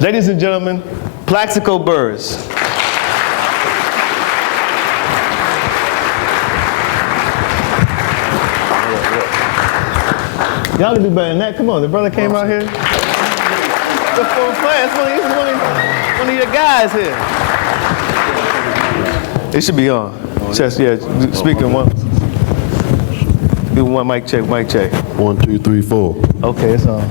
Ladies and gentlemen, Plaxico Burress. Y'all can do better than that. Come on, the brother came out here. The full class. He's one of your guys here. It should be on. Just, yeah, speaking one. Do one mic check, mic check. 1, 2, 3, 4. Okay, it's on.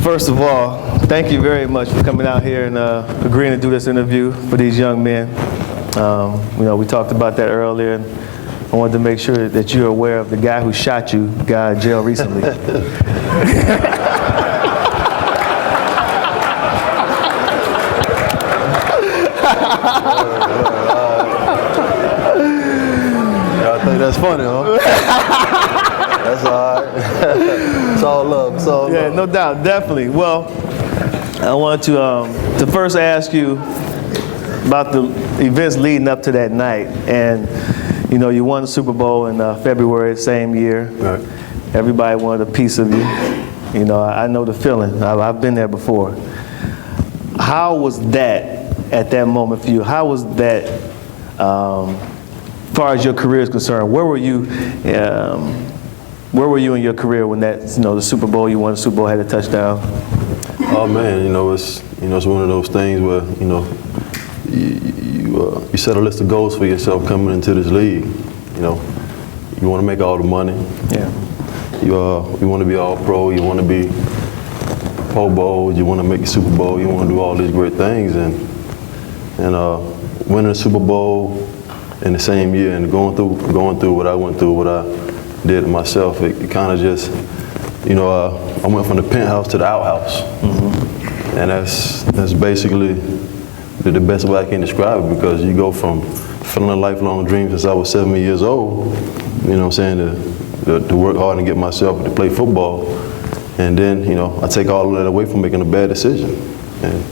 First of all, thank you very much for coming out here and agreeing to do this interview for these young men. We talked about that earlier, and I wanted to make sure that you're aware of the guy who shot you, got in jail recently. I think that's funny, huh? That's all right. It's all love. It's all love. Yeah, no doubt, definitely. Well, I wanted to first ask you about the events leading up to that night. And, you won the Super Bowl in February, same year. Right. Everybody wanted a piece of you. I know the feeling. I've been there before. How was that at that moment for you? How was that, as far as your career is concerned? Where were you in your career when that, the Super Bowl, you won the Super Bowl, had a touchdown? Oh man, it's one of those things where you set a list of goals for yourself coming into this league. You want to make all the money. Yeah. You want to be all pro. You want to be Pro Bowl. You want to make the Super Bowl. You want to do all these great things, and winning the Super Bowl in the same year and going through what I went through, what I did myself, it kind of just, I went from the penthouse to the outhouse. Mm-hmm. And that's basically the best way I can describe it, because you go from fulfilling a lifelong dream since I was 7 years old, to work hard and get myself to play football. And then, I take all of that away from making a bad decision. And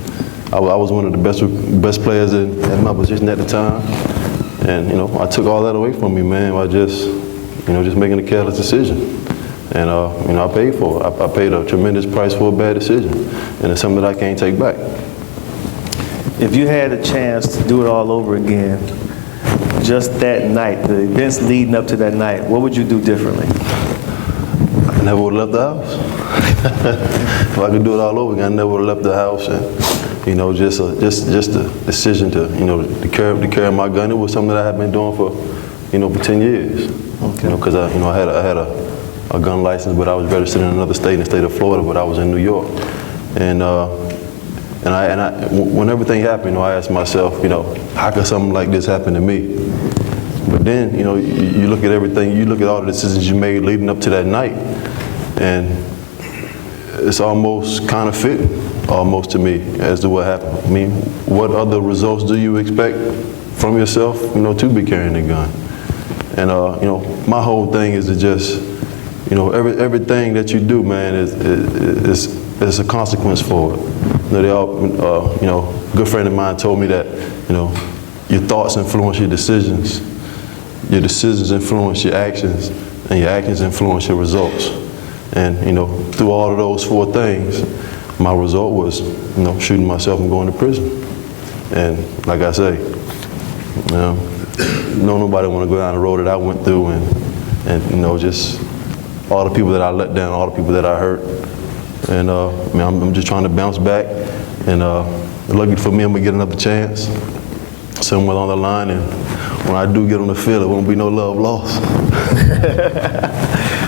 I was one of the best players at my position at the time. And, I took all that away from me, man, by just making a careless decision. And, I paid for it. I paid a tremendous price for a bad decision. And it's something that I can't take back. If you had a chance to do it all over again, just that night, the events leading up to that night, what would you do differently? I never would have left the house. If I could do it all over again, I never would have left the house. And, just a decision to carry my gun. It was something that I had been doing for 10 years. Okay. Because I had a gun license, but I was registered in another state, in the state of Florida, but I was in New York. And when everything happened, I asked myself, how could something like this happen to me? But then, you look at everything, you look at all the decisions you made leading up to that night, and it's almost kind of fitting, almost to me, as to what happened. I mean, what other results do you expect from yourself, to be carrying a gun? And, my whole thing is to just, everything that you do, man, is a consequence for it. They all, a good friend of mine told me that, your thoughts influence your decisions influence your actions, and your actions influence your results. And, through all of those 4 things, my result was, shooting myself and going to prison. And like I say, nobody want to go down the road that I went through, and just all the people that I let down, all the people that I hurt. And I'm just trying to bounce back, and lucky for me, I'm gonna get another chance somewhere along the line, and when I do get on the field, it won't be no love lost.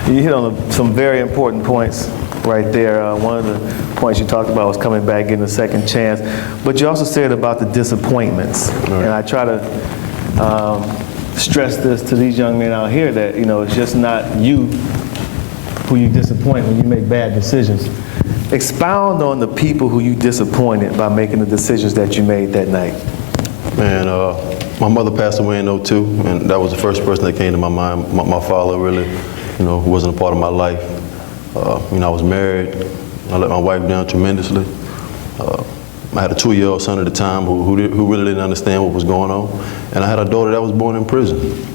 You hit on some very important points right there. One of the points you talked about was coming back, getting a second chance, but you also said about the disappointments. Right. And I try to stress this to these young men out here that, it's just not you who you disappoint when you make bad decisions. Expound on the people who you disappointed by making the decisions that you made that night. Man, my mother passed away in '02, and that was the first person that came to my mind. My father really, wasn't a part of my life. I was married. I let my wife down tremendously. I had a 2-year-old son at the time who really didn't understand what was going on, and I had a daughter that was born in prison.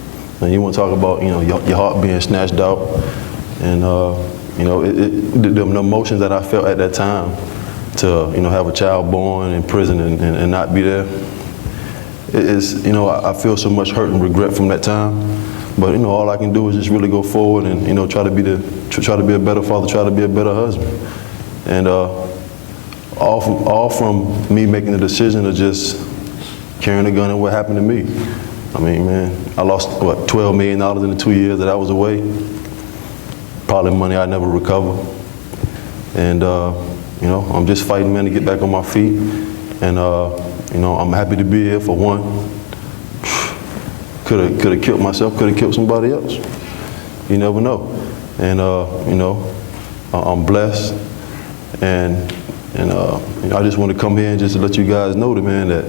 And you want to talk about, your heart being snatched out, and the emotions that I felt at that time to have a child born in prison and not be there. It is, I feel so much hurt and regret from that time. But all I can do is just really go forward and try to be a better father, try to be a better husband. And all from me making the decision of just carrying a gun and what happened to me. I mean, man, I lost $12 million in the 2 years that I was away. Probably money I never recover. And I'm just fighting, man, to get back on my feet. And I'm happy to be here for one. Could have killed myself, could have killed somebody else. You never know. And I'm blessed. And I just want to come here and just to let you guys know that, man, that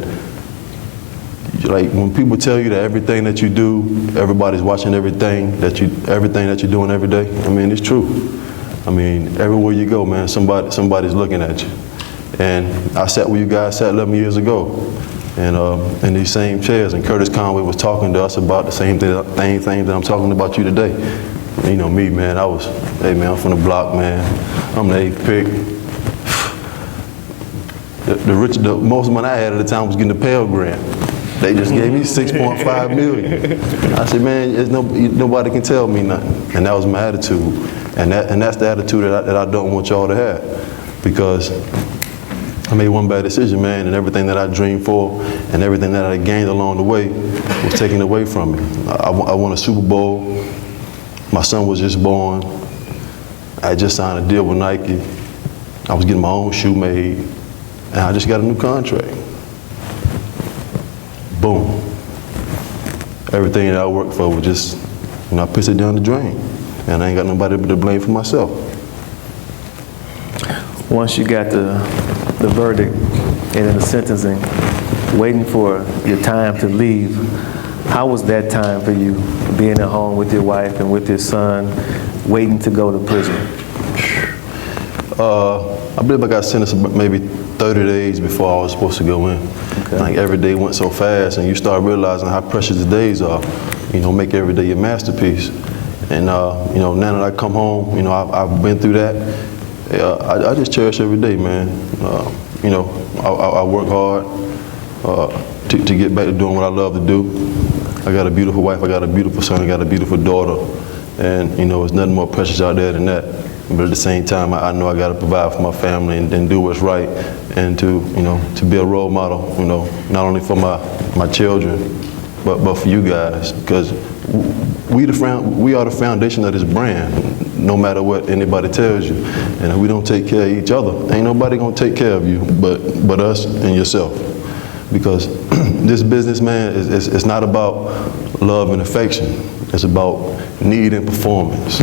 like when people tell you that everything that you do, everybody's watching everything that you're doing every day. I mean, it's true. I mean, everywhere you go, man, somebody's looking at you. And I sat where you guys sat 11 years ago, and in these same chairs, and Curtis Conway was talking to us about the same thing that I'm talking about you today. Me, man, hey, man, I'm from the block, man. I'm the 8th pick. The most money I had at the time was getting the Pell Grant. They just gave me $6.5 million. I said, man, nobody can tell me nothing. And that was my attitude. And that's the attitude that I don't want y'all to have. Because I made one bad decision, man, and everything that I dreamed for and everything that I gained along the way was taken away from me. I won a Super Bowl. My son was just born. I just signed a deal with Nike. I was getting my own shoe made. And I just got a new contract. Boom. Everything that I worked for was just, I pissed it down the drain. And I ain't got nobody to blame for myself. Once you got the verdict and then the sentencing, waiting for your time to leave, how was that time for you, being at home with your wife and with your son, waiting to go to prison? I believe I got sentenced maybe 30 days before I was supposed to go in. Okay. Like every day went so fast, and you start realizing how precious the days are. Make every day your masterpiece. And now that I come home, I've been through that. I just cherish every day, man. I work hard to get back to doing what I love to do. I got a beautiful wife, I got a beautiful son, I got a beautiful daughter, and there's nothing more precious out there than that. But at the same time, I know I got to provide for my family and do what's right, and to be a role model, not only for my children, but for you guys, because we are the foundation of this brand, no matter what anybody tells you. And if we don't take care of each other, ain't nobody gonna take care of you but us and yourself. Because this business, man, it's not about love and affection. It's about need and performance.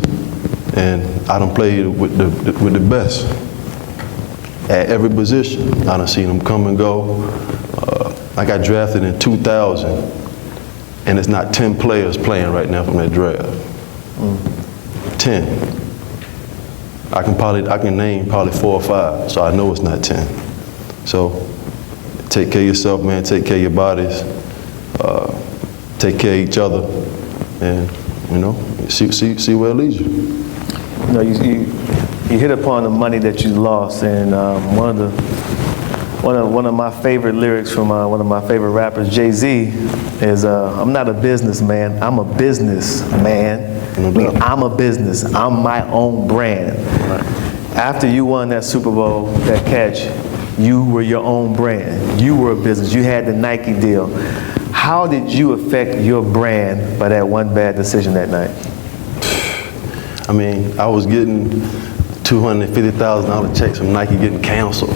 And I done played with the best at every position. I done seen them come and go. I got drafted in 2000, and it's not 10 players playing right now from that draft. 10. I can name probably 4 or 5, so I know it's not 10. So take care of yourself, man. Take care of your bodies. Take care of each other, and see where it leads you. You hit upon the money that you lost, and one of my favorite lyrics from one of my favorite rappers, Jay-Z, is "I'm not a businessman, I'm a businessman." I'm a business. I'm my own brand. Right. After you won that Super Bowl, that catch, you were your own brand. You were a business. You had the Nike deal. How did you affect your brand by that one bad decision that night? I mean, I was getting $250,000 checks from Nike getting canceled.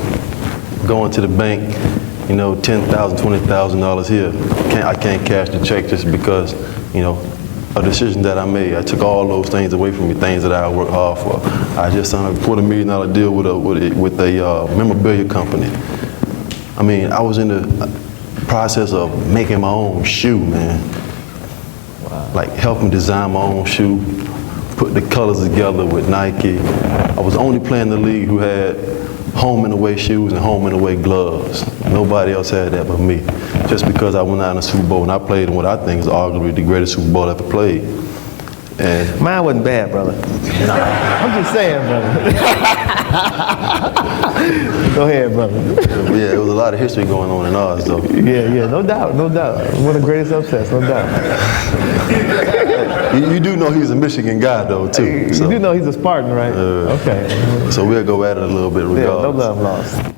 Going to the bank, $10,000, $20,000 here. I can't cash the check just because, a decision that I made. I took all those things away from me, things that I worked hard for. I just signed a $250 million deal with a memorabilia company. I mean, I was in the process of making my own shoe, man. Wow. Like helping design my own shoe, put the colors together with Nike. I was the only player in the league who had home and away shoes and home and away gloves. Nobody else had that but me. Just because I went out in a Super Bowl and I played in what I think is arguably the greatest Super Bowl I ever played. And mine wasn't bad, brother. I'm just saying, brother. Go ahead, brother. Yeah, it was a lot of history going on in ours, though. Yeah, no doubt, no doubt. One of the greatest upsets, no doubt. You do know he's a Michigan guy, though, too. You do know he's a Spartan, right? Okay. So we'll go at it a little bit Yeah, regardless. no love lost.